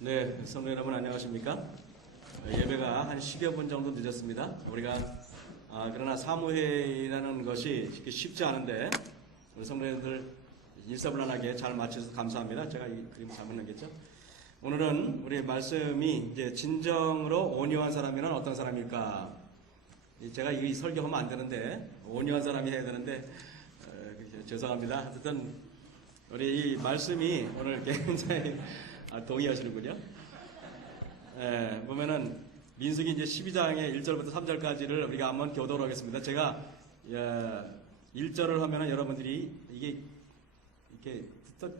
네, 성도 여러분 안녕하십니까? 예배가 한 10여 분 정도 늦었습니다. 우리가 그러나 사무회의라는 것이 쉽지 않은데 우리 성도님들 일사불란하게 잘 마쳐서 감사합니다. 제가 이 그림 잘못 남겼죠? 오늘은 우리 말씀이 이제 진정으로 온유한 사람이란 어떤 사람일까? 제가 이 설교하면 안 되는데 온유한 사람이 해야 되는데 죄송합니다. 어쨌든 우리 이 말씀이 오늘 굉장히 동의하시는군요. 보면은 민수기 이제 12장의 1절부터 3절까지를 우리가 한번 교도로 하겠습니다. 제가 1절을 하면은 여러분들이 이게 이렇게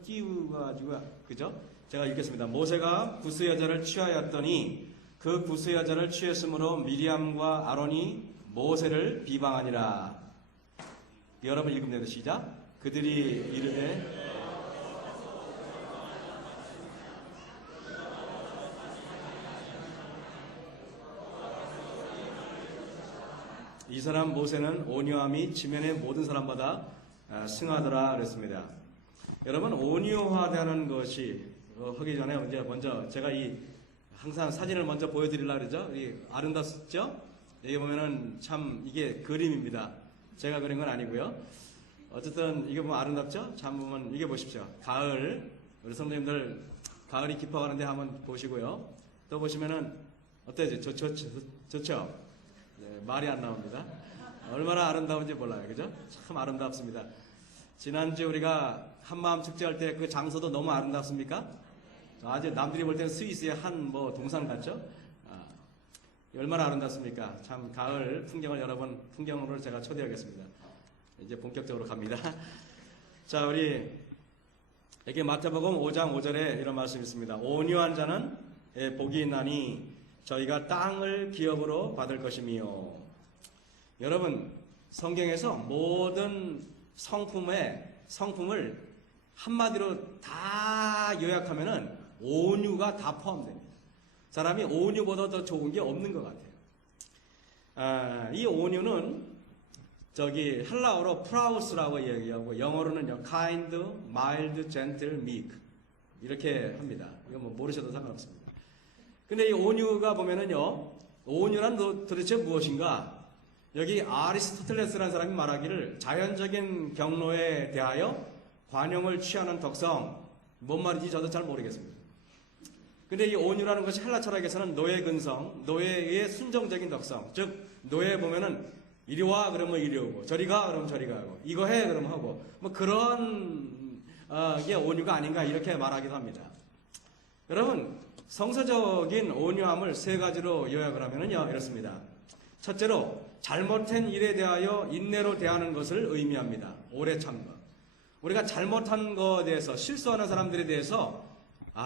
띄워가지고 그죠? 제가 읽겠습니다. 모세가 구스 여자를 취하였더니 그 구스 여자를 취했으므로 미리암과 아론이 모세를 비방하니라. 여러분 읽으면 됩니다. 시작. 그들이 이르되 이 사람 모세는 온유함이 지면의 모든 사람마다 승하더라 그랬습니다. 여러분 온유하다는 것이 하기 전에 먼저 제가 항상 사진을 먼저 보여드리려고 그러죠. 아름답죠? 여기 보면은 참 이게 그림입니다. 제가 그린 건 아니고요. 어쨌든 이게 보면 아름답죠? 참 보면 이게 보십시오. 가을 우리 성도님들 가을이 깊어가는데 한번 보시고요. 또 보시면은 어때요? 좋죠? 네, 말이 안 나옵니다. 얼마나 아름다운지 몰라요. 그죠? 참 아름답습니다. 지난주 우리가 한마음 축제할 때 그 장소도 너무 아름답습니까? 아주 남들이 볼 때는 스위스의 한 동산 같죠? 얼마나 아름답습니까? 참 가을 풍경을 여러분 풍경으로 제가 초대하겠습니다. 이제 본격적으로 갑니다. 자, 우리 여기 마태복음 5장 5절에 이런 말씀이 있습니다. 온유한 자는 복이 있나니 저희가 땅을 기업으로 받을 것이며. 여러분 성경에서 모든 성품을 한마디로 다 요약하면은 온유가 다 포함됩니다. 사람이 온유보다 더 좋은 게 없는 것 같아요. 이 온유는 헬라어로 프라우스라고 얘기하고 영어로는요 kind, mild, gentle, meek 이렇게 합니다. 이거 모르셔도 상관없습니다. 근데 이 온유가 보면은요, 온유란 도대체 무엇인가? 여기 아리스토텔레스라는 사람이 말하기를 자연적인 경로에 대하여 관용을 취하는 덕성, 뭔 말인지 저도 잘 모르겠습니다. 근데 이 온유라는 것이 헬라 철학에서는 노예 근성, 노예의 순종적인 덕성, 즉 노예 보면은 이리 와 그러면 이리 오고, 저리 가 그러면 저리 가고, 이거 해 그러면 하고, 그런 게 온유가 아닌가 이렇게 말하기도 합니다. 여러분 성서적인 온유함을 세 가지로 요약을 하면은요 이렇습니다. 첫째로 잘못한 일에 대하여 인내로 대하는 것을 의미합니다. 오래 참고 우리가 잘못한 것에 대해서 실수하는 사람들에 대해서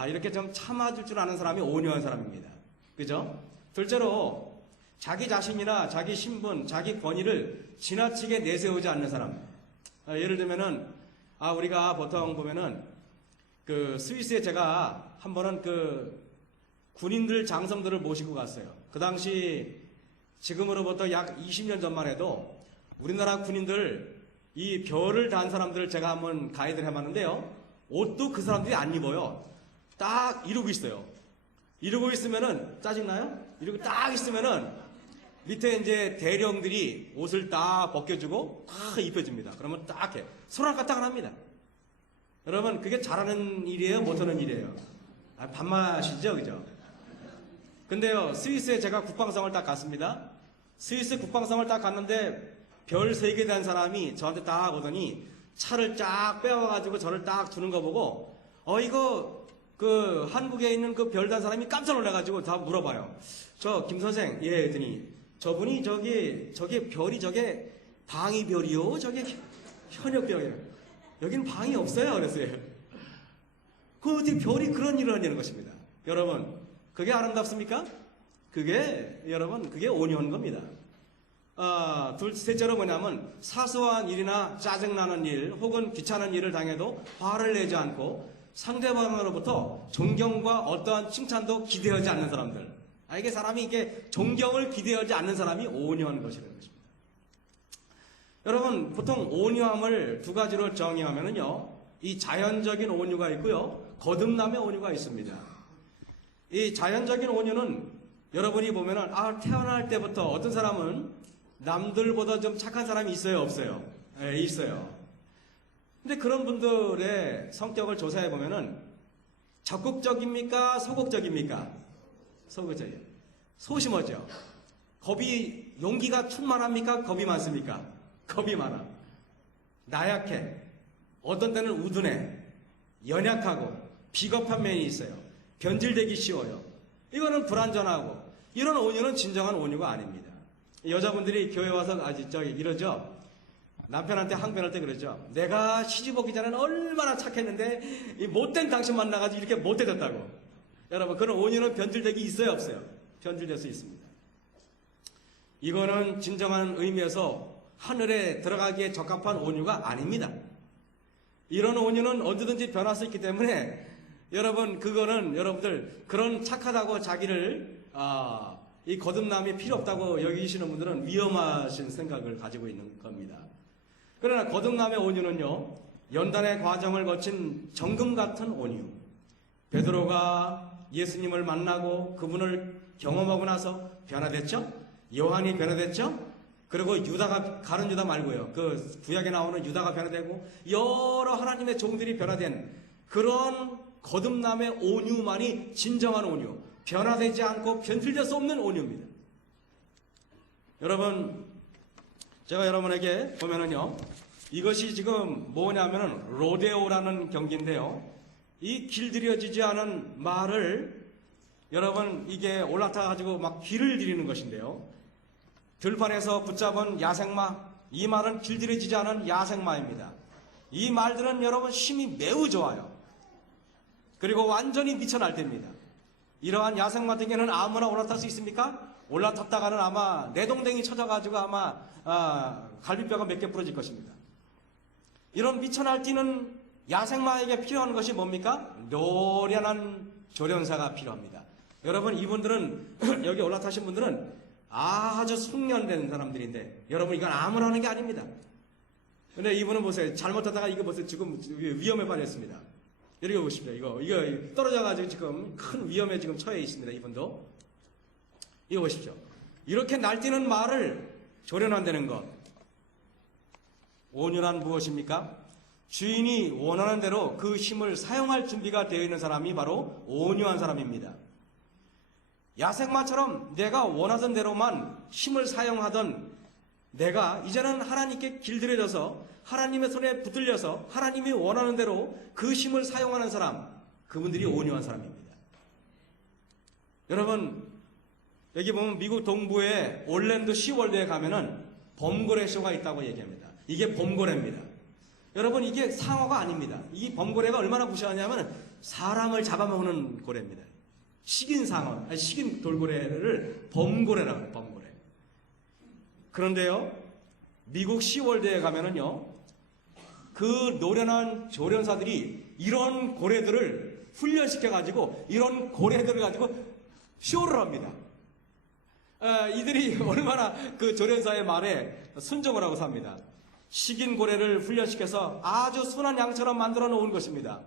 이렇게 좀 참아줄 줄 아는 사람이 온유한 사람입니다. 그죠? 둘째로 자기 자신이나 자기 신분, 자기 권위를 지나치게 내세우지 않는 사람. 예를 들면은 우리가 보통 보면은 스위스에 제가 한 번은 군인들 장성들을 모시고 갔어요. 그 당시 지금으로부터 약 20년 전만 해도 우리나라 군인들 이 별을 단 사람들을 제가 한번 가이드를 해봤는데요. 옷도 그 사람들이 안 입어요. 딱 이러고 있어요. 이러고 있으면은 짜증나요? 이러고 딱 있으면은 밑에 이제 대령들이 옷을 딱 벗겨주고 딱 입혀줍니다. 그러면 딱 해. 손아까딱을 합니다. 여러분 그게 잘하는 일이에요? 못하는 일이에요? 밥맛이죠, 그죠? 근데요, 스위스에 제가 국방성을 딱 갔습니다. 스위스 국방성을 딱 갔는데 별 3개 단 사람이 저한테 딱 오더니 차를 쫙 빼와가지고 저를 딱 두는 거 보고 이거 한국에 있는 그 별 단 사람이 깜짝 놀라가지고 다 물어봐요. 저 김 선생, 예, 했더니 저분이 저게 별이 저게 방위별이요? 저게 현역별이요? 여기는 방이 없어요. 그랬어요. 어떻게 별이 그런 일을 하냐는 것입니다. 여러분 그게 아름답습니까? 그게 온유한 겁니다. 셋째로 뭐냐면 사소한 일이나 짜증나는 일 혹은 귀찮은 일을 당해도 화를 내지 않고 상대방으로부터 존경과 어떠한 칭찬도 기대하지 않는 사람들. 이게 사람이 존경을 기대하지 않는 사람이 온유한 것이라는 것입니다. 여러분 보통 온유함을 두 가지로 정의하면은요 이 자연적인 온유가 있고요 거듭남의 온유가 있습니다. 이 자연적인 온유는 여러분이 보면은 태어날 때부터 어떤 사람은 남들보다 좀 착한 사람이 있어요, 없어요? 네, 있어요. 근데 그런 분들의 성격을 조사해 보면은 적극적입니까? 소극적입니까? 소극적이에요. 소심하죠. 용기가 충만합니까? 겁이 많습니까? 겁이 많아. 나약해. 어떤 때는 우둔해. 연약하고 비겁한 면이 있어요. 변질되기 쉬워요. 이거는 불완전하고 이런 온유는 진정한 온유가 아닙니다. 여자분들이 교회 와서 이러죠. 남편한테 항변할 때 그러죠. 내가 시집 오기 전에는 얼마나 착했는데 이 못된 당신 만나가지고 이렇게 못되졌다고. 여러분, 그런 온유는 변질되기 있어요, 없어요? 변질될 수 있습니다. 이거는 진정한 의미에서 하늘에 들어가기에 적합한 온유가 아닙니다. 이런 온유는 언제든지 변할 수 있기 때문에 여러분, 그거는 여러분들 그런 착하다고 자기를 이 거듭남이 필요 없다고 여기시는 분들은 위험하신 생각을 가지고 있는 겁니다. 그러나 거듭남의 온유는요, 연단의 과정을 거친 정금 같은 온유. 베드로가 예수님을 만나고 그분을 경험하고 나서 변화됐죠? 요한이 변화됐죠? 그리고 가룟 유다 말고요. 그 구약에 나오는 유다가 변화되고 여러 하나님의 종들이 변화된 그런 거듭남의 온유만이 진정한 온유, 변화되지 않고 변질될 수 없는 온유입니다. 여러분, 제가 여러분에게 보면은요, 이것이 지금 뭐냐면은 로데오라는 경기인데요. 이 길들여지지 않은 말을 여러분, 이게 올라타 가지고 막 길을 들이는 것인데요. 들판에서 붙잡은 야생마, 이 말은 길들여지지 않은 야생마입니다. 이 말들은 여러분 힘이 매우 좋아요. 그리고 완전히 미쳐날 때입니다. 이러한 야생마 등에는 아무나 올라탈 수 있습니까? 올라탔다가는 아마 내동댕이 쳐져가지고 아마 갈비뼈가 몇 개 부러질 것입니다. 이런 미쳐날 뛰는 야생마에게 필요한 것이 뭡니까? 노련한 조련사가 필요합니다. 여러분, 이분들은 여기 올라타신 분들은 아주 숙련된 사람들인데 여러분, 이건 아무나 하는 게 아닙니다. 근데 이분은 보세요. 잘못하다가 이거 보세요. 지금 위험에 빠졌습니다. 이렇게 보십시오. 이거 떨어져가지고 지금 큰 위험에 지금 처해 있습니다. 이분도. 이거 보십시오. 이렇게 날뛰는 말을 조련한다는 것. 온유란 무엇입니까? 주인이 원하는 대로 그 힘을 사용할 준비가 되어 있는 사람이 바로 온유한 사람입니다. 야생마처럼 내가 원하던 대로만 힘을 사용하던 내가 이제는 하나님께 길들여져서 하나님의 손에 붙들려서 하나님이 원하는 대로 그 힘을 사용하는 사람, 그분들이 온유한 사람입니다. 여러분, 여기 보면 미국 동부의 올랜도 시월드에 가면은 범고래 쇼가 있다고 얘기합니다. 이게 범고래입니다. 여러분, 이게 상어가 아닙니다. 이 범고래가 얼마나 무시하냐면 사람을 잡아먹는 고래입니다. 식인 상어, 식인 돌고래를 범고래라고 해요. 범고래. 그런데요, 미국 시월드에 가면은요, 그 노련한 조련사들이 이런 고래들을 훈련시켜가지고 이런 고래들을 가지고 쇼를 합니다. 이들이 얼마나 그 조련사의 말에 순종을 하고 삽니다. 식인 고래를 훈련시켜서 아주 순한 양처럼 만들어 놓은 것입니다.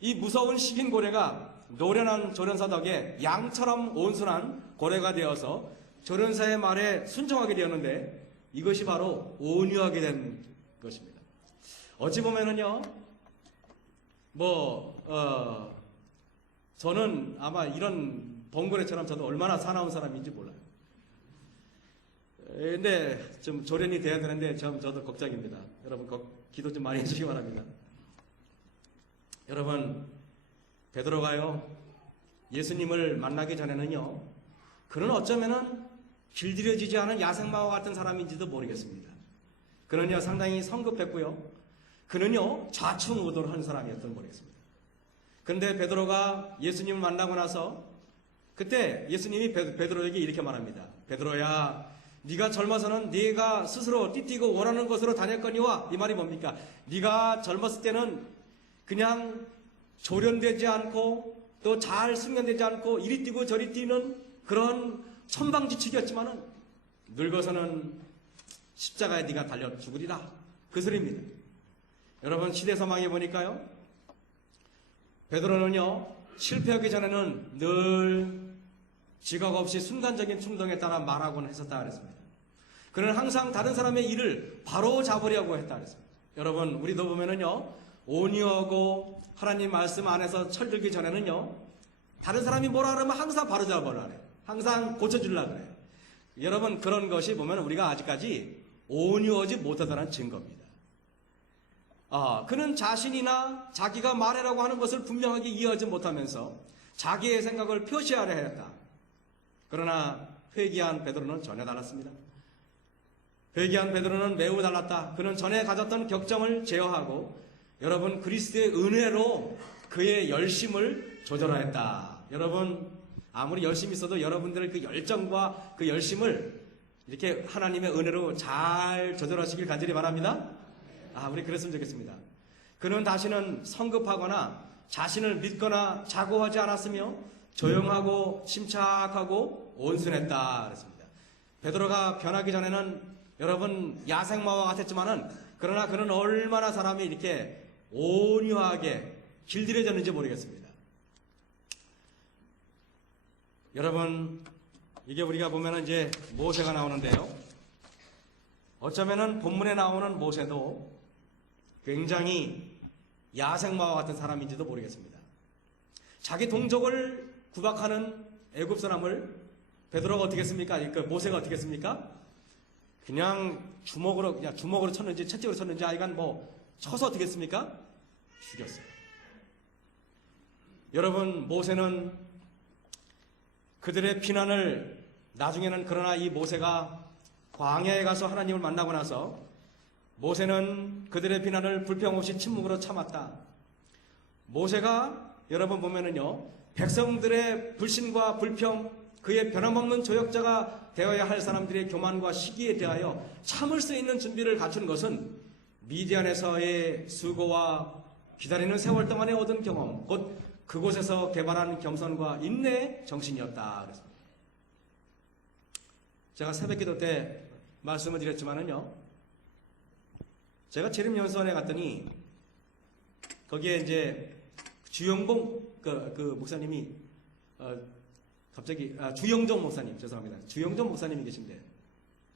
이 무서운 식인 고래가 노련한 조련사 덕에 양처럼 온순한 고래가 되어서 조련사의 말에 순종하게 되었는데 이것이 바로 온유하게 된 것입니다. 어찌 보면은요, 저는 아마 이런 범고래처럼 저도 얼마나 사나운 사람인지 몰라요. 근데 좀 조련이 돼야 되는데 저도 걱정입니다. 여러분 기도 좀 많이 해주시기 바랍니다. 여러분, 베드로가요, 예수님을 만나기 전에는요, 그는 어쩌면은 길들여지지 않은 야생마와 같은 사람인지도 모르겠습니다. 그는요, 상당히 성급했고요, 그는요, 좌충우돌 하는 사람이었던 모르겠습니다. 그런데 베드로가 예수님을 만나고 나서 그때 예수님이 베드로에게 이렇게 말합니다. 베드로야, 네가 젊어서는 네가 스스로 띠뛰고 원하는 곳으로 다녔거니와, 이 말이 뭡니까? 네가 젊었을 때는 그냥 조련되지 않고 또 잘 숙련되지 않고 이리 뛰고 저리 뛰는 그런 천방지축이었지만은 늙어서는 십자가에 네가 달려 죽으리라, 그 소리입니다. 여러분, 시대서망에 보니까요, 베드로는요, 실패하기 전에는 늘 지각 없이 순간적인 충동에 따라 말하곤 했었다 그랬습니다. 그는 항상 다른 사람의 일을 바로 잡으려고 했다 그랬습니다. 여러분, 우리도 보면은요, 온유하고 하나님 말씀 안에서 철들기 전에는요, 다른 사람이 뭐라 그러면 항상 바로 잡으려고 해요. 항상 고쳐주려고 그래요. 여러분, 그런 것이 보면 우리가 아직까지 온유하지 못하다는 증거입니다. 그는 자신이나 자기가 말하라고 하는 것을 분명하게 이해하지 못하면서 자기의 생각을 표시하려 했다. 그러나 회개한 베드로는 전혀 달랐습니다. 회개한 베드로는 매우 달랐다. 그는 전에 가졌던 격정을 제어하고 여러분, 그리스도의 은혜로 그의 열심을 조절하였다. 여러분, 아무리 열심히 있어도 여러분들의 그 열정과 그 열심을 이렇게 하나님의 은혜로 잘 조절하시길 간절히 바랍니다. 우리 그랬으면 좋겠습니다. 그는 다시는 성급하거나 자신을 믿거나 자고하지 않았으며 조용하고 침착하고 온순했다 그랬습니다. 베드로가 변하기 전에는 여러분 야생마와 같았지만은 그러나 그는 얼마나 사람이 이렇게 온유하게 길들여졌는지 모르겠습니다. 여러분, 이게 우리가 보면은 이제 모세가 나오는데요. 어쩌면은 본문에 나오는 모세도 굉장히 야생마와 같은 사람인지도 모르겠습니다. 자기 동족을 구박하는 애굽 사람을 베드로가 어떻게 했습니까? 그 모세가 어떻게 했습니까? 그냥 주먹으로 쳤는지 채찍으로 쳤는지 아이간 쳐서 어떻게 했습니까? 죽였어요. 여러분, 모세는 그들의 비난을 나중에는 그러나 이 모세가 광야에 가서 하나님을 만나고 나서 모세는 그들의 비난을 불평 없이 침묵으로 참았다. 모세가 여러분 보면은요, 백성들의 불신과 불평, 그의 변함없는 조역자가 되어야 할 사람들의 교만과 시기에 대하여 참을 수 있는 준비를 갖춘 것은 미디안에서의 수고와 기다리는 세월 동안에 얻은 경험, 곧 그곳에서 개발한 겸손과 인내의 정신이었다. 그랬습니다. 제가 새벽기도 때 말씀을 드렸지만은요, 제가 재림연수원에 갔더니 거기에 이제 주영봉 그 목사님이 갑자기 주영종 목사님, 죄송합니다. 주영종 목사님이 계신데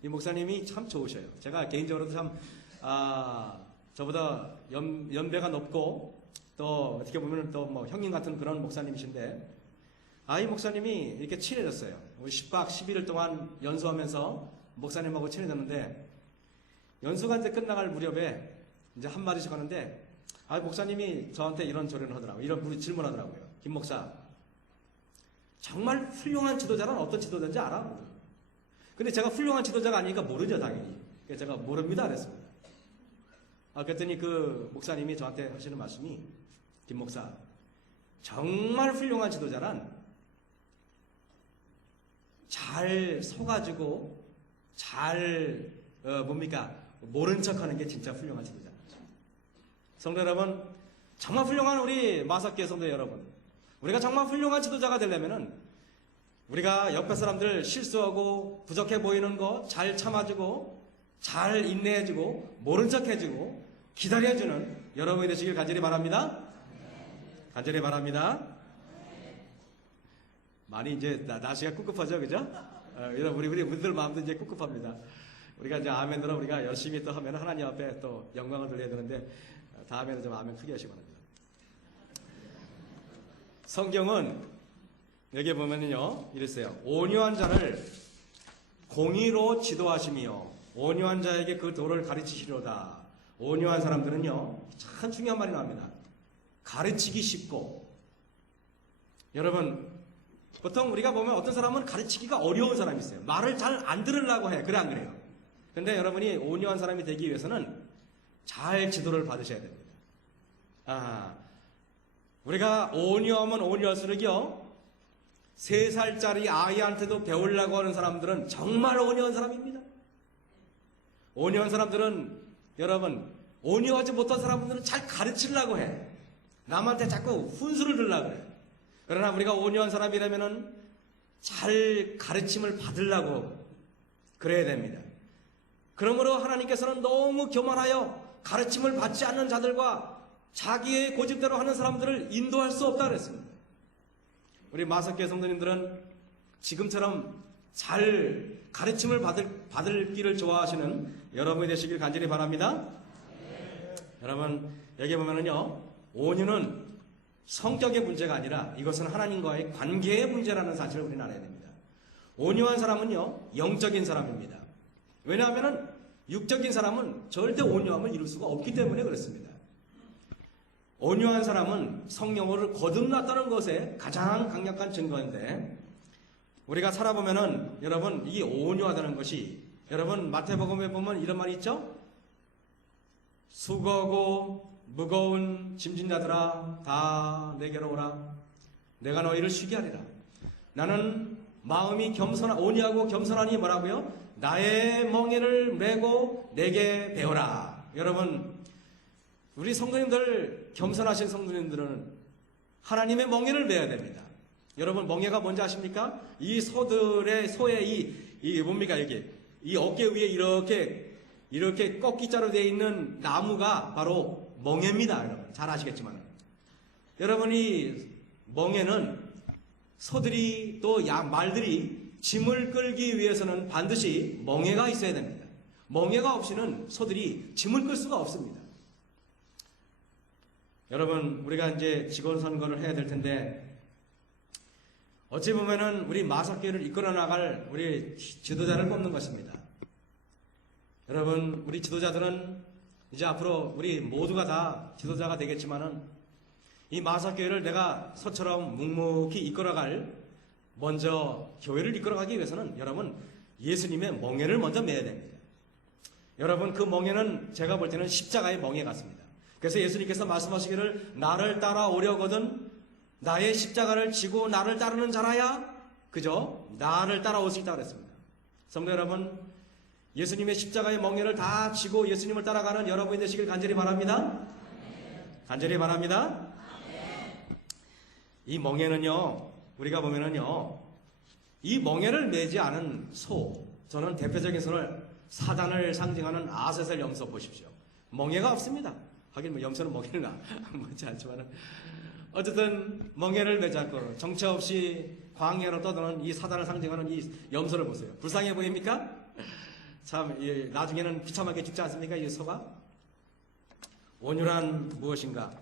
이 목사님이 참 좋으셔요. 제가 개인적으로도 참 저보다 연배가 높고 또 어떻게 보면 또 형님 같은 그런 목사님이신데 이 목사님이 이렇게 친해졌어요. 우리 10박 11일 동안 연수하면서 목사님하고 친해졌는데 연수가 이제 끝나갈 무렵에 이제 한마디씩 하는데 목사님이 저한테 이런 조언을 하더라고요. 이런 질문하더라고요. 김 목사, 정말 훌륭한 지도자는 어떤 지도자인지 알아? 근데 제가 훌륭한 지도자가 아니니까 모르죠, 당연히. 그래서 제가 모릅니다 그랬습니다. 그랬더니 그 목사님이 저한테 하시는 말씀이, 김 목사, 정말 훌륭한 지도자란 잘 서가지고 잘 모른 척하는 게 진짜 훌륭한 지도자. 성도 여러분, 정말 훌륭한 우리 마석교회 성도 여러분, 우리가 정말 훌륭한 지도자가 되려면은 우리가 옆에 사람들 실수하고 부족해 보이는 거 잘 참아주고 잘 인내해주고 모른 척해주고 기다려주는 여러분이 되시길 간절히 바랍니다. 간절히 바랍니다. 많이 이제 날씨가 꿉꿉하죠, 그죠? 우리 분들 마음도 이제 꿉꿉합니다. 우리가 이제 아멘으로 우리가 열심히 또 하면 하나님 앞에 또 영광을 돌려야 되는데 다음에는 좀 아멘 크게 하시기 바랍니다. 성경은 여기 보면은요, 이랬어요. 온유한 자를 공의로 지도하시며 온유한 자에게 그 도를 가르치시려다. 온유한 사람들은요, 참 중요한 말이 나옵니다. 가르치기 쉽고. 여러분, 보통 우리가 보면 어떤 사람은 가르치기가 어려운 사람이 있어요. 말을 잘 안 들으려고 해. 그래 안 그래요? 근데 여러분이 온유한 사람이 되기 위해서는 잘 지도를 받으셔야 됩니다. 우리가 온유하면 온유할수록요, 3살짜리 아이한테도 배우려고 하는 사람들은 정말 온유한 사람입니다. 온유한 사람들은, 여러분, 온유하지 못한 사람들은 잘 가르치려고 해. 남한테 자꾸 훈수를 들려고 해. 그러나 우리가 온유한 사람이라면은 잘 가르침을 받으려고 그래야 됩니다. 그러므로 하나님께서는 너무 교만하여 가르침을 받지 않는 자들과 자기의 고집대로 하는 사람들을 인도할 수 없다 그랬습니다. 우리 마석교회 성도님들은 지금처럼 잘 가르침을 받을 길을 좋아하시는 여러분이 되시길 간절히 바랍니다. 여러분, 여기 보면은요, 온유는 성격의 문제가 아니라 이것은 하나님과의 관계의 문제라는 사실을 우리는 알아야 됩니다. 온유한 사람은요, 영적인 사람입니다. 왜냐하면은 육적인 사람은 절대 온유함을 이룰 수가 없기 때문에 그렇습니다. 온유한 사람은 성령을 거듭났다는 것에 가장 강력한 증거인데, 우리가 살아보면은 여러분, 이 온유하다는 것이, 여러분 마태복음에 보면 이런 말이 있죠? 수고하고 무거운 짐진 자들아 다 내게로 오라. 내가 너희를 쉬게 하리라. 나는 마음이 온유하고 겸손하니 뭐라고요? 나의 멍에를 메고 내게 배워라. 여러분, 우리 성도님들, 겸손하신 성도님들은 하나님의 멍에를 메야 됩니다. 여러분, 멍에가 뭔지 아십니까? 이 소의 이 뭡니까, 여기 이 어깨 위에 이렇게 꺾기자로 되어 있는 나무가 바로 멍에입니다. 여러분, 잘 아시겠지만, 여러분, 이 멍에는 소들이 또 말들이 짐을 끌기 위해서는 반드시 멍에가 있어야 됩니다. 멍에가 없이는 소들이 짐을 끌 수가 없습니다. 여러분, 우리가 이제 직원 선거를 해야 될 텐데, 어찌 보면은 우리 마석교회를 이끌어 나갈 우리 지도자를 뽑는 것입니다. 여러분, 우리 지도자들은 이제 앞으로 우리 모두가 다 지도자가 되겠지만은, 이 마석교회를 내가 소처럼 묵묵히 이끌어갈, 먼저 교회를 이끌어가기 위해서는 여러분, 예수님의 멍에를 먼저 메야 됩니다. 여러분, 그 멍에는 제가 볼 때는 십자가의 멍에 같습니다. 그래서 예수님께서 말씀하시기를, 나를 따라오려거든 나의 십자가를 지고 나를 따르는 자라야, 그죠? 나를 따라올 수 있다고 그랬습니다. 성도 여러분, 예수님의 십자가의 멍에를 다 지고 예수님을 따라가는 여러분이 되시길 간절히 바랍니다. 간절히 바랍니다. 이 멍에는요, 우리가 보면은요, 이 멍에를 매지 않은 소, 저는 대표적인 소를 사단을 상징하는 아셋을 염소 보십시오. 멍에가 없습니다. 하긴 뭐 염소는 멍에를 먹지 않지만은, 어쨌든 멍에를 매지 않고 정처 없이 광야로 떠도는 이 사단을 상징하는 이 염소를 보세요. 불쌍해 보입니까? 참, 나중에는 비참하게 죽지 않습니까? 이 소가? 온유란 무엇인가?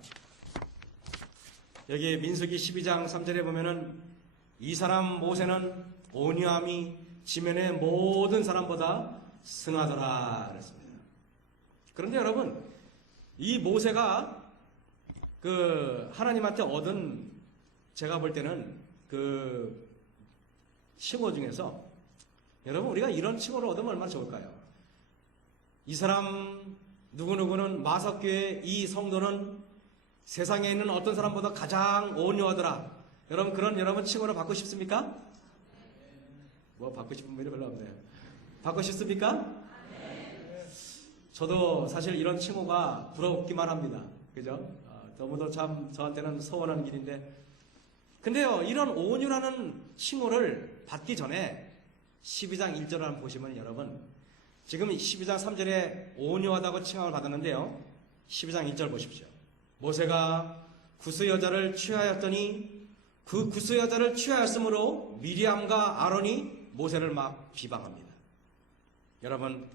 여기 민수기 12장 3절에 보면은, 이 사람 모세는 온유함이 지면의 모든 사람보다 승하더라 그랬습니다. 그런데 여러분, 이 모세가 하나님한테 얻은, 제가 볼 때는 칭호 중에서, 여러분, 우리가 이런 칭호를 얻으면 얼마나 좋을까요? 이 사람 누구누구는, 마석교회 이 성도는 세상에 있는 어떤 사람보다 가장 온유하더라. 여러분, 여러분 칭호를 받고 싶습니까? 뭐 받고 싶은 분이 별로 없네요. 받고 싶습니까? 저도 사실 이런 칭호가 부럽기만 합니다. 그죠? 너무도 참 저한테는 서운한 길인데, 근데요, 이런 온유라는 칭호를 받기 전에 12장 1절을 한번 보시면, 여러분, 지금 12장 3절에 온유하다고 칭함을 받았는데요, 12장 1절 보십시오. 모세가 구스 여자를 취하였더니 그 구스 여자를 취하였으므로 미리암과 아론이 모세를 막 비방합니다. 여러분,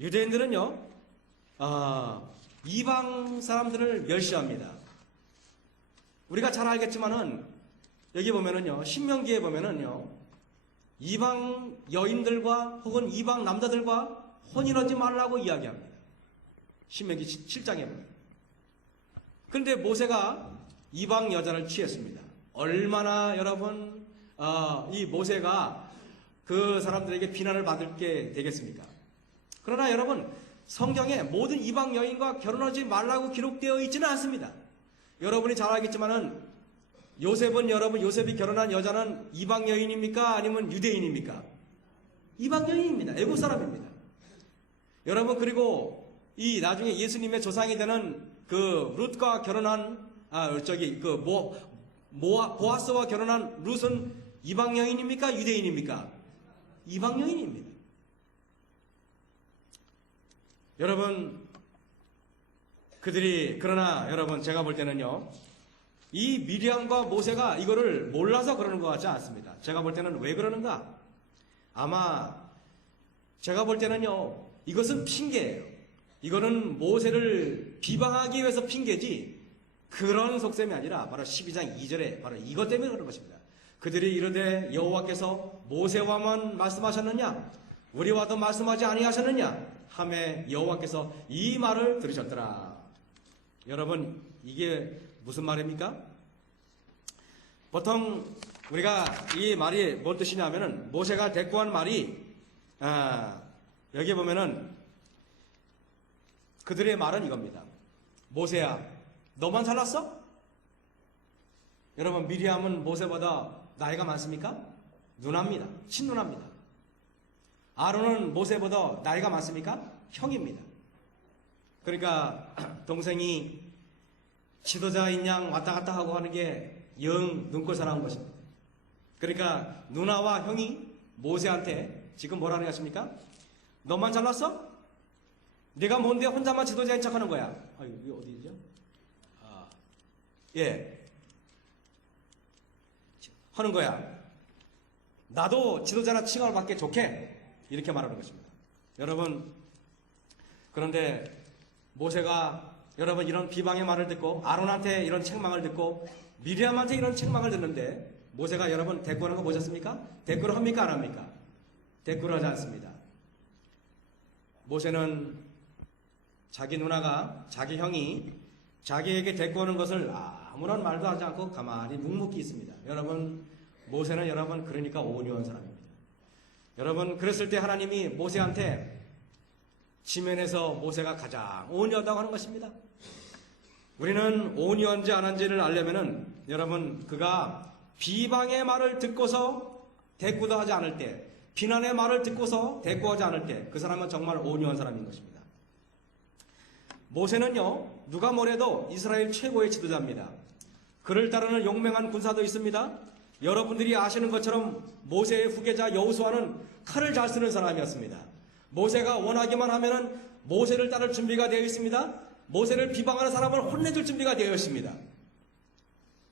유대인들은요, 이방 사람들을 멸시합니다. 우리가 잘 알겠지만은, 여기 보면은요, 신명기에 보면은요, 이방 여인들과 혹은 이방 남자들과 혼인하지 말라고 이야기합니다. 신명기 7장에 보면. 그런데 모세가 이방 여자를 취했습니다. 얼마나 여러분, 이 모세가 그 사람들에게 비난을 받을 게 되겠습니까? 그러나 여러분, 성경에 모든 이방 여인과 결혼하지 말라고 기록되어 있지는 않습니다. 여러분이 잘 알겠지만은, 요셉이 결혼한 여자는 이방 여인입니까? 아니면 유대인입니까? 이방 여인입니다. 애국 사람입니다. 여러분, 그리고 이 나중에 예수님의 조상이 되는 룻과 결혼한, 보아스와 결혼한 룻은 이방 여인입니까? 유대인입니까? 이방 여인입니다. 여러분, 그러나 여러분, 제가 볼 때는요, 이 미리암과 모세가 이거를 몰라서 그러는 것 같지 않습니다. 제가 볼 때는 왜 그러는가? 아마 제가 볼 때는요, 이것은 핑계예요. 이거는 모세를 비방하기 위해서 핑계지 그런 속셈이 아니라 바로 12장 2절에 바로 이것 때문에 그런 것입니다. 그들이 이르되 여호와께서 모세와만 말씀하셨느냐? 우리와도 말씀하지 아니하셨느냐? 하매 여호와께서 이 말을 들으셨더라. 여러분, 이게 무슨 말입니까? 보통 우리가 이 말이 뭔 뜻이냐면은 모세가 대꾸한 말이 여기 보면은 그들의 말은 이겁니다. 모세야, 너만 잘났어? 여러분, 미리암은 모세보다 나이가 많습니까? 누나입니다. 친누나입니다. 아론은 모세보다 나이가 많습니까? 형입니다. 그러니까 동생이 지도자인 양 왔다 갔다 하고 하는 게 영 눈꼴 사나운 것입니다. 그러니까 누나와 형이 모세한테 지금 뭐라는 것입니까? 너만 잘났어? 네가 뭔데 혼자만 지도자인 척하는 거야? 이게 어디죠? 하는 거야. 나도 지도자나 칭함을 받게 좋게 이렇게 말하는 것입니다. 여러분, 그런데 모세가 여러분 이런 비방의 말을 듣고 아론한테 이런 책망을 듣고 미리암한테 이런 책망을 듣는데 모세가 여러분 대꾸하는 거 보셨습니까? 대꾸를 합니까? 안 합니까? 대꾸를 하지 않습니다. 모세는 자기 누나가, 자기 형이 자기에게 대꾸하는 것을 아무런 말도 하지 않고 가만히 묵묵히 있습니다. 여러분, 모세는 여러분 그러니까 온유한 사람입니다. 여러분, 그랬을 때 하나님이 모세한테 지면에서 모세가 가장 온유하다고 하는 것입니다. 우리는 온유한지 안 한지를 알려면은 여러분, 그가 비방의 말을 듣고서 대꾸도 하지 않을 때, 비난의 말을 듣고서 대꾸하지 않을 때 그 사람은 정말 온유한 사람인 것입니다. 모세는요, 누가 뭐래도 이스라엘 최고의 지도자입니다. 그를 따르는 용맹한 군사도 있습니다. 여러분들이 아시는 것처럼 모세의 후계자 여호수아는 칼을 잘 쓰는 사람이었습니다. 모세가 원하기만 하면은 모세를 따를 준비가 되어 있습니다. 모세를 비방하는 사람을 혼내줄 준비가 되어 있습니다.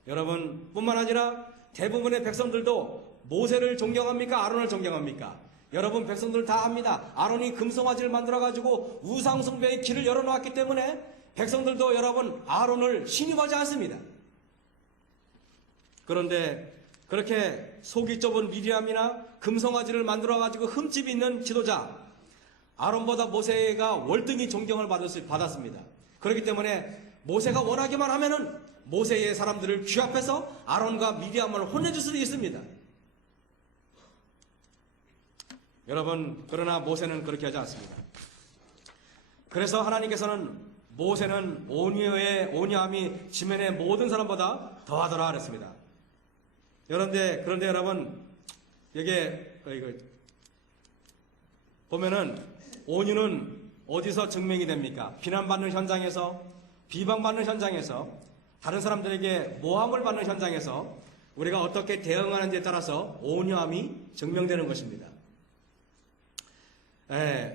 여러분, 뿐만 아니라 대부분의 백성들도 모세를 존경합니까? 아론을 존경합니까? 여러분, 백성들 다 압니다. 아론이 금송아지를 만들어가지고 우상숭배의 길을 열어놓았기 때문에 백성들도 여러분 아론을 신임하지 않습니다. 그런데 그렇게 속이 좁은 미리암이나 금송아지를 만들어가지고 흠집 있는 지도자 아론보다 모세가 월등히 존경을 받았습니다. 그렇기 때문에 모세가 원하기만 하면은 모세의 사람들을 규합해서 아론과 미리암을 혼내줄 수도 있습니다. 여러분, 그러나 모세는 그렇게 하지 않습니다. 그래서 하나님께서는 모세는 온유함이 지면의 모든 사람보다 더하더라 그랬습니다. 그런데 여러분, 여기에 보면은 온유는 어디서 증명이 됩니까? 비난받는 현장에서, 비방받는 현장에서, 다른 사람들에게 모함을 받는 현장에서 우리가 어떻게 대응하는지에 따라서 온유함이 증명되는 것입니다.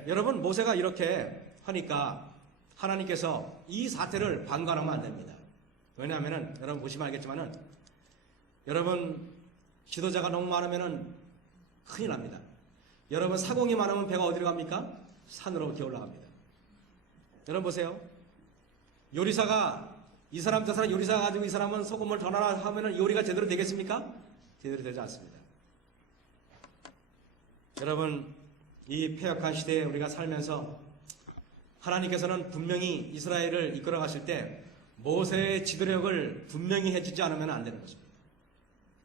여러분, 모세가 이렇게 하니까 하나님께서 이 사태를 방관하면 안 됩니다. 왜냐하면 여러분 보시면 알겠지만은 여러분 지도자가 너무 많으면은 큰일 납니다. 여러분 사공이 많으면 배가 어디로 갑니까? 산으로 기어 올라갑니다. 여러분 보세요. 요리사가 이 사람 저 사람 요리사 가지고 이 사람은 소금을 더 넣어라 하면은 요리가 제대로 되겠습니까? 제대로 되지 않습니다. 여러분, 이 패역한 시대에 우리가 살면서 하나님께서는 분명히 이스라엘을 이끌어 가실 때 모세의 지도력을 분명히 해주지 않으면 안 되는 것입니다.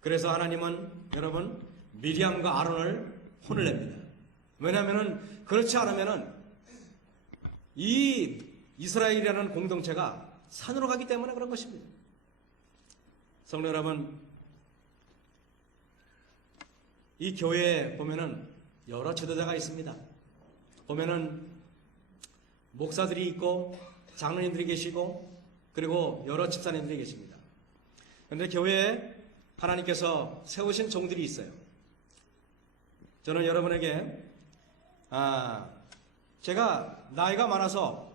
그래서 하나님은 여러분 미리암과 아론을 혼을 냅니다. 왜냐하면 그렇지 않으면은 이 이스라엘이라는 공동체가 산으로 가기 때문에 그런 것입니다. 성도 여러분, 이 교회에 보면은 여러 지도자가 있습니다. 보면은 목사들이 있고 장로님들이 계시고 그리고 여러 집사님들이 계십니다. 그런데 교회에 하나님께서 세우신 종들이 있어요. 저는 여러분에게 제가 나이가 많아서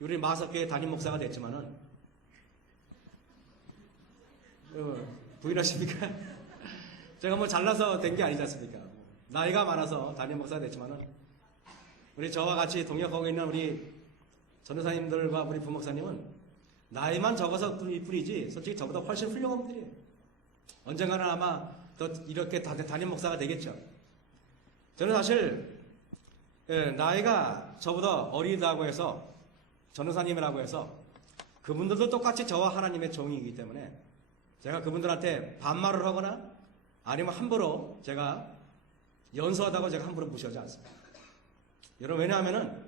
우리 마석교회 담임 목사가 됐지만은 부인하십니까? 제가 뭐 잘나서 된 게 아니지 않습니까? 나이가 많아서 담임 목사가 됐지만은 우리 저와 같이 동역하고 있는 우리 전도사님들과 우리 부목사님은 나이만 적어서 뿐이지 솔직히 저보다 훨씬 훌륭한 분들이에요. 언젠가는 아마 더 이렇게 담임 목사가 되겠죠. 저는 사실 나이가 저보다 어리다고 해서 전도사님이라고 해서 그분들도 똑같이 저와 하나님의 종이기 때문에 제가 그분들한테 반말을 하거나 아니면 함부로 제가 연소하다고 제가 함부로 무시하지 않습니다. 여러분, 왜냐하면은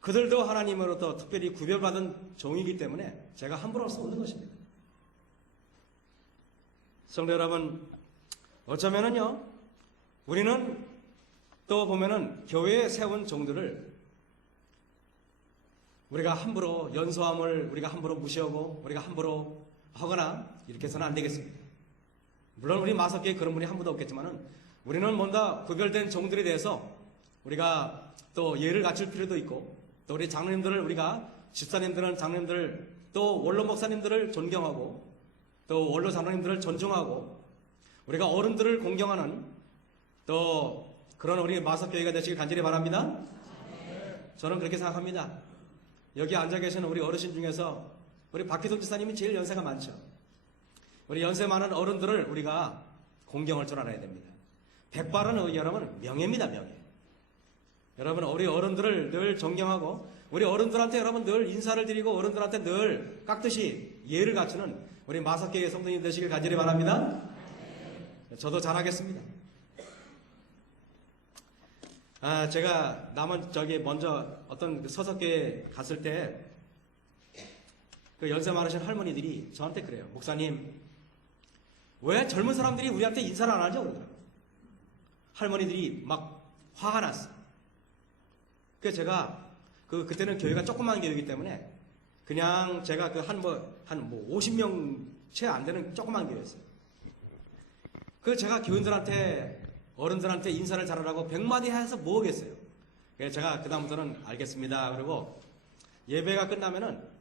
그들도 하나님으로부터 특별히 구별받은 종이기 때문에 제가 함부로 할 수 없는 것입니다. 성도 여러분, 어쩌면은요, 우리는 또 보면은 교회에 세운 종들을 우리가 함부로 연소함을 우리가 함부로 무시하고 우리가 함부로 하거나 이렇게 해서는 안 되겠습니다. 물론 우리 마석교에 그런 분이 한 분도 없겠지만은 우리는 뭔가 구별된 종들에 대해서 우리가 또 예를 갖출 필요도 있고 또 우리 장로님들을 우리가 집사님들은 장로님들 또 원로 목사님들을 존경하고 또 원로 장로님들을 존중하고 우리가 어른들을 공경하는 또 그런 우리 마석교회가 되시길 간절히 바랍니다. 저는 그렇게 생각합니다. 여기 앉아 계시는 우리 어르신 중에서 우리 박희동 지사님이 제일 연세가 많죠. 우리 연세 많은 어른들을 우리가 공경할 줄 알아야 됩니다. 백발은 여러분 명예입니다, 명예. 여러분 우리 어른들을 늘 존경하고 우리 어른들한테 여러분 늘 인사를 드리고 어른들한테 늘 깍듯이 예를 갖추는 우리 마석교회 성도님 되시길 간절히 바랍니다. 저도 잘하겠습니다. 제가 먼저 어떤 그 서석교회 갔을 때 그 연세 많으신 할머니들이 저한테 그래요. 목사님, 왜 젊은 사람들이 우리한테 인사를 안 하죠? 그러더라고요. 할머니들이 막 화가 났어요. 그래서 제가 그때는 교회가 조그만 교회이기 때문에 그냥 제가 한 50명 채 안 되는 조그만 교회였어요. 그래서 제가 교인들한테 어른들한테 인사를 잘하라고 100마디 해서 뭐겠어요. 그래서 제가 그다음부터는 알겠습니다. 그리고 예배가 끝나면은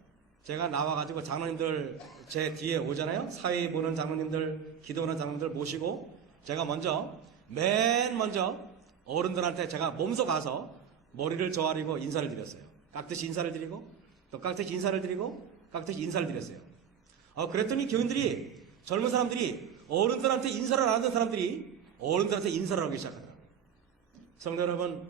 제가 나와가지고 장로님들 제 뒤에 오잖아요. 사회 보는 장로님들, 기도하는 장로님들 모시고 제가 맨 먼저 어른들한테 제가 몸소 가서 머리를 조아리고 인사를 드렸어요. 깍듯이 인사를 드리고 또 깍듯이 인사를 드리고 깍듯이 인사를 드렸어요. 그랬더니 교인들이 젊은 사람들이 어른들한테 인사를 안 하던 사람들이 어른들한테 인사를 하기 시작하더라고요. 성도 여러분,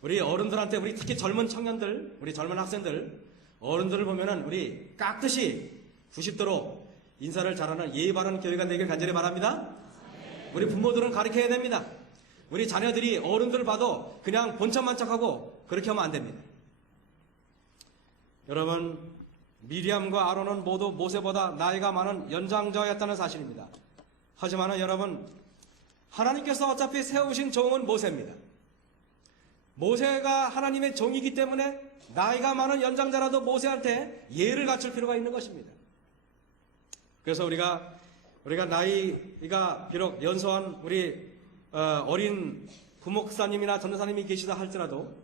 우리 어른들한테 우리 특히 젊은 청년들, 우리 젊은 학생들, 어른들을 보면은 우리 깍듯이 90도로 인사를 잘하는 예의 바른 교회가 되길 간절히 바랍니다. 우리 부모들은 가르쳐야 됩니다. 우리 자녀들이 어른들을 봐도 그냥 본천만 척하고 그렇게 하면 안 됩니다. 여러분, 미리암과 아론은 모두 모세보다 나이가 많은 연장자였다는 사실입니다. 하지만 여러분, 하나님께서 어차피 세우신 종은 모세입니다. 모세가 하나님의 종이기 때문에 나이가 많은 연장자라도 모세한테 예를 갖출 필요가 있는 것입니다. 그래서 우리가 나이가 비록 연소한 우리 어린 부목사님이나 전도사님이 계시다 할지라도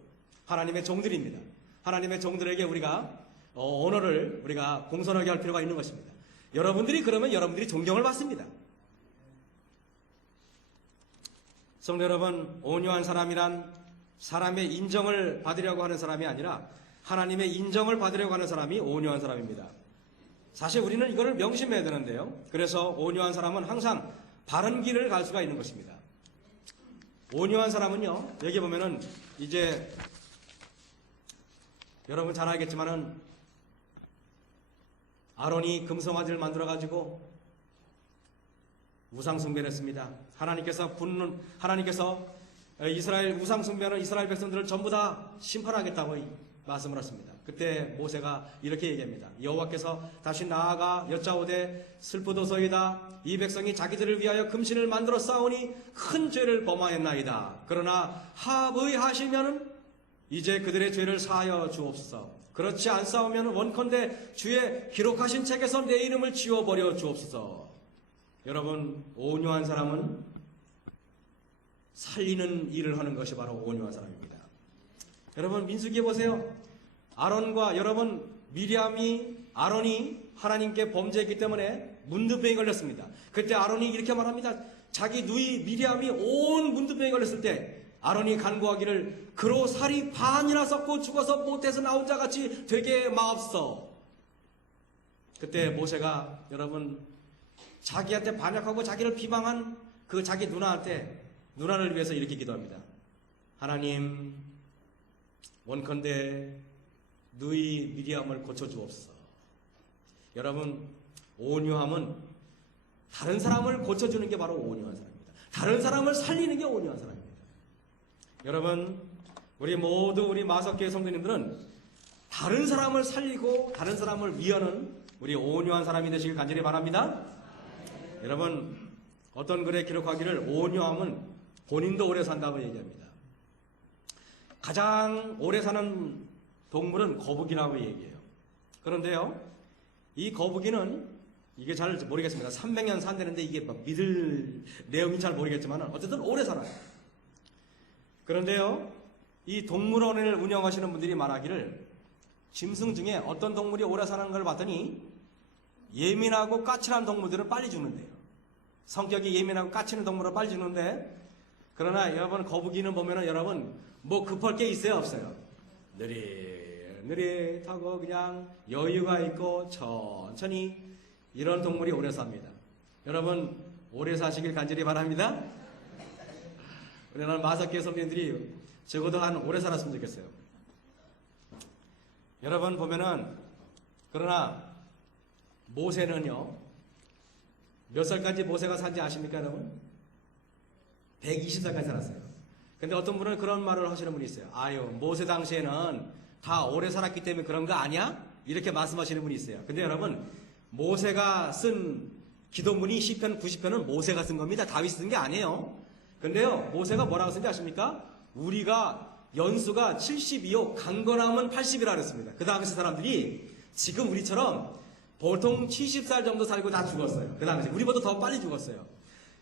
하나님의 종들입니다. 하나님의 종들에게 우리가 언어를 우리가 공손하게 할 필요가 있는 것입니다. 여러분들이 그러면 여러분들이 존경을 받습니다. 성도 여러분, 온유한 사람이란 사람의 인정을 받으려고 하는 사람이 아니라 하나님의 인정을 받으려고 하는 사람이 온유한 사람입니다. 사실 우리는 이거를 명심해야 되는데요. 그래서 온유한 사람은 항상 바른 길을 갈 수가 있는 것입니다. 온유한 사람은요, 여기 보면은 이제 여러분 잘 알겠지만은 아론이 금송아지를 만들어가지고 우상숭배를 했습니다. 하나님께서 이스라엘 우상숭배하는 이스라엘 백성들을 전부 다 심판하겠다고 말씀을 하십니다. 그때 모세가 이렇게 얘기합니다. 여호와께서 다시 나아가 여짜오되 슬프도소이다. 이 백성이 자기들을 위하여 금신을 만들어 싸우니 큰 죄를 범하였나이다. 그러나 합의하시면은 이제 그들의 죄를 사하여 주옵소서. 그렇지 않사오면 원컨대 주의 기록하신 책에서 내 이름을 지워버려 주옵소서. 여러분, 온유한 사람은 살리는 일을 하는 것이 바로 온유한 사람입니다. 여러분, 민수기에 보세요. 아론과 여러분 미리암이 아론이 하나님께 범죄했기 때문에 문둥병이 걸렸습니다. 그때 아론이 이렇게 말합니다. 자기 누이 미리암이 온 문둥병이 걸렸을 때 아론이 간구하기를 그로 살이 반이나 썩고 죽어서 못해서 나온 자같이 되게 마옵소. 그때 모세가 여러분 자기한테 반역하고 자기를 비방한 그 자기 누나를 위해서 이렇게 기도합니다. 하나님 원컨대 누이 미리암을 고쳐주옵소서. 여러분 온유함은 다른 사람을 고쳐주는 게 바로 온유한 사람입니다. 다른 사람을 살리는 게 온유한 사람입니다. 여러분 우리 마석교회 성도님들은 다른 사람을 살리고 다른 사람을 위하는 우리 온유한 사람이 되시길 간절히 바랍니다. 여러분 어떤 글에 기록하기를 온유함은 본인도 오래 산다고 얘기합니다. 가장 오래 사는 동물은 거북이라고 얘기해요. 그런데요 이 거북이는 이게 잘 모르겠습니다. 300년 산다는데 이게 믿을 내용이 잘 모르겠지만 어쨌든 오래 살아요. 그런데요 이 동물원을 운영하시는 분들이 말하기를 짐승 중에 어떤 동물이 오래 사는 걸 봤더니 예민하고 까칠한 동물들은 빨리 죽는데요. 성격이 예민하고 까칠한 동물은 빨리 죽는데 그러나 여러분 거북이는 보면은 여러분 뭐 급할 게 있어요 없어요? 느릿하고 그냥 여유가 있고 천천히 이런 동물이 오래 삽니다. 여러분 오래 사시길 간절히 바랍니다. 우리나라 마석교회 성도님들이 적어도 한 오래 살았으면 좋겠어요. 여러분 보면은 그러나 모세는요 몇 살까지 모세가 산지 아십니까 여러분? 120살까지 살았어요. 근데 어떤 분은 그런 말을 하시는 분이 있어요. 아유 모세 당시에는 다 오래 살았기 때문에 그런 거 아니야? 이렇게 말씀하시는 분이 있어요. 근데 여러분 모세가 쓴 기도문이 시편 90편은 모세가 쓴 겁니다. 다윗이 쓴 게 아니에요. 근데요 모세가 뭐라고 쓴지 아십니까? 우리가 연수가 72요 강건함은 80이라 그랬습니다. 그 당시 사람들이 지금 우리처럼 보통 70살 정도 살고 다 죽었어요. 그 당시 우리보다 더 빨리 죽었어요.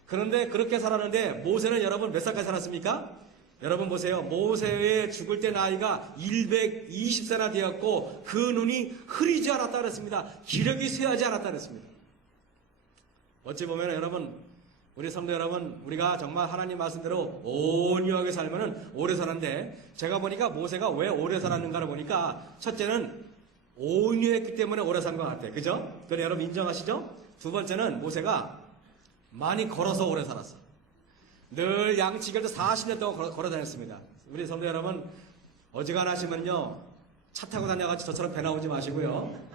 그런데 그렇게 살았는데 모세는 여러분 몇 살까지 살았습니까? 여러분 보세요. 모세의 죽을 때 나이가 120세나 되었고 그 눈이 흐리지 않았다 그랬습니다. 기력이 쇠하지 않았다 그랬습니다. 어찌 보면 여러분 우리 성도 여러분 우리가 정말 하나님 말씀대로 온유하게 살면은 오래 사는데 제가 보니까 모세가 왜 오래 살았는가를 보니까 첫째는 온유했기 때문에 오래 산 것 같아요. 그죠? 그건 여러분 인정하시죠? 두 번째는 모세가 많이 걸어서 오래 살았어. 늘 양치기를 40년 동안 걸어 다녔습니다. 우리 성도 여러분 어지간하시면요 차 타고 다녀가지고 저처럼 배 나오지 마시고요.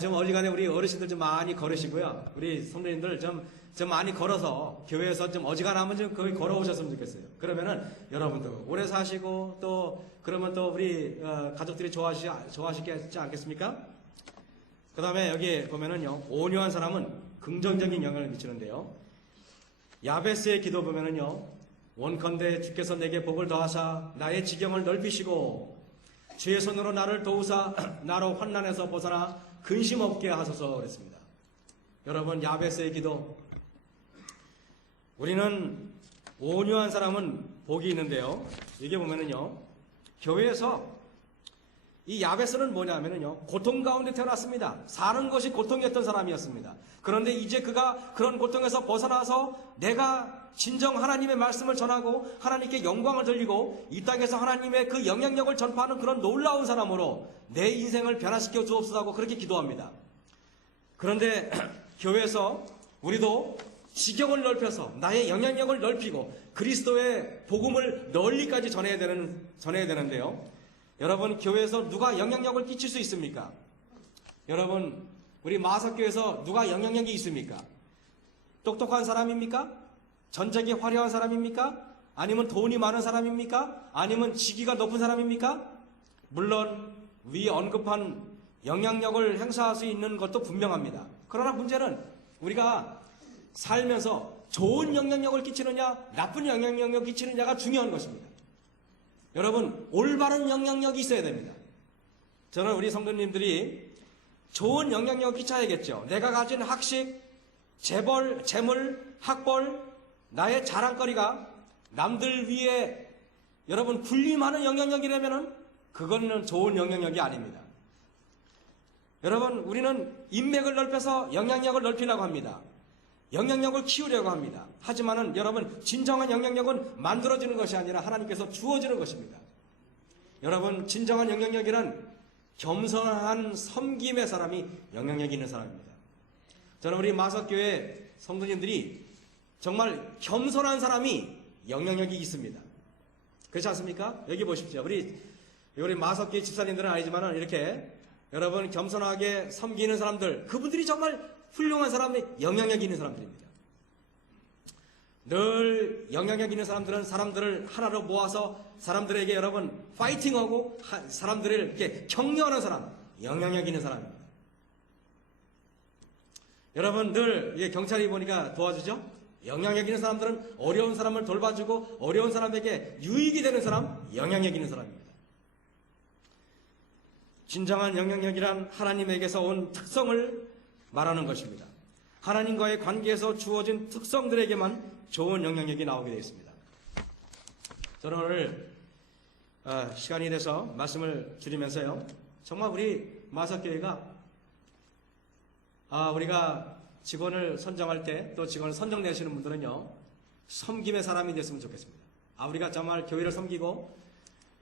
좀 어지간해 우리 어르신들 좀 많이 걸으시고요. 우리 성도님들 좀 많이 걸어서 교회에서 좀 어지간하면 좀 거기 걸어오셨으면 좋겠어요. 그러면은 여러분도 오래 사시고 또 그러면 또 우리 가족들이 좋아하시지 않겠습니까? 그 다음에 여기 보면은요 온유한 사람은 긍정적인 영향을 미치는데요. 야베스의 기도 보면은요 원컨대 주께서 내게 복을 더하사 나의 지경을 넓히시고 주의 손으로 나를 도우사 나로 환난에서 벗어나 근심 없게 하소서 그랬습니다. 여러분 야베스의 기도 우리는 온유한 사람은 복이 있는데요. 이게 보면은요 교회에서 이 야베스는 뭐냐면은요 고통 가운데 태어났습니다. 사는 것이 고통이었던 사람이었습니다. 그런데 이제 그가 그런 고통에서 벗어나서 내가 진정 하나님의 말씀을 전하고 하나님께 영광을 돌리고 이 땅에서 하나님의 그 영향력을 전파하는 그런 놀라운 사람으로 내 인생을 변화시켜 주옵소서 하고 그렇게 기도합니다. 그런데 교회에서 우리도 지경을 넓혀서 나의 영향력을 넓히고 그리스도의 복음을 널리까지 전해야 되는데요. 여러분 교회에서 누가 영향력을 끼칠 수 있습니까? 여러분 우리 마석교회에서 누가 영향력이 있습니까? 똑똑한 사람입니까? 전적이 화려한 사람입니까? 아니면 돈이 많은 사람입니까? 아니면 직위가 높은 사람입니까? 물론 위 언급한 영향력을 행사할 수 있는 것도 분명합니다. 그러나 문제는 우리가 살면서 좋은 영향력을 끼치느냐 나쁜 영향력을 끼치느냐가 중요한 것입니다. 여러분 올바른 영향력이 있어야 됩니다. 저는 우리 성도님들이 좋은 영향력을 끼쳐야겠죠. 내가 가진 학식, 재벌, 재물, 학벌, 나의 자랑거리가 남들 위에 여러분 군림하는 영향력이라면은 그거는 좋은 영향력이 아닙니다. 여러분, 우리는 인맥을 넓혀서 영향력을 넓히려고 합니다. 영향력을 키우려고 합니다. 하지만은 여러분, 진정한 영향력은 만들어지는 것이 아니라 하나님께서 주어지는 것입니다. 여러분, 진정한 영향력이란 겸손한 섬김의 사람이 영향력 있는 사람입니다. 저는 우리 마석교회 성도님들이 정말 겸손한 사람이 영향력이 있습니다. 그렇지 않습니까? 여기 보십시오. 우리 마석교회 집사님들은 아니지만은 이렇게 여러분 겸손하게 섬기는 사람들, 그분들이 정말 훌륭한 사람들이 영향력 있는 사람들입니다. 늘 영향력 있는 사람들은 사람들을 하나로 모아서 사람들에게 여러분 파이팅하고 사람들을 이렇게 격려하는 사람, 영향력 있는 사람입니다. 여러분 늘 경찰이 보니까 도와주죠? 영향력 있는 사람들은 어려운 사람을 돌봐주고 어려운 사람에게 유익이 되는 사람, 영향력 있는 사람입니다. 진정한 영향력이란 하나님에게서 온 특성을 말하는 것입니다. 하나님과의 관계에서 주어진 특성들에게만 좋은 영향력이 나오게 되어 있습니다. 저는 오늘 시간이 돼서 말씀을 드리면서요, 정말 우리 마석교회가 우리가 직원을 선정할 때 또 직원을 선정되시는 분들은요, 섬김의 사람이 됐으면 좋겠습니다. 우리가 정말 교회를 섬기고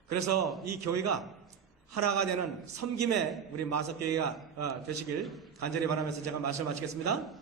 그래서 이 교회가 하나가 되는 섬김의 우리 마석교회가 되시길 간절히 바라면서 제가 말씀을 마치겠습니다.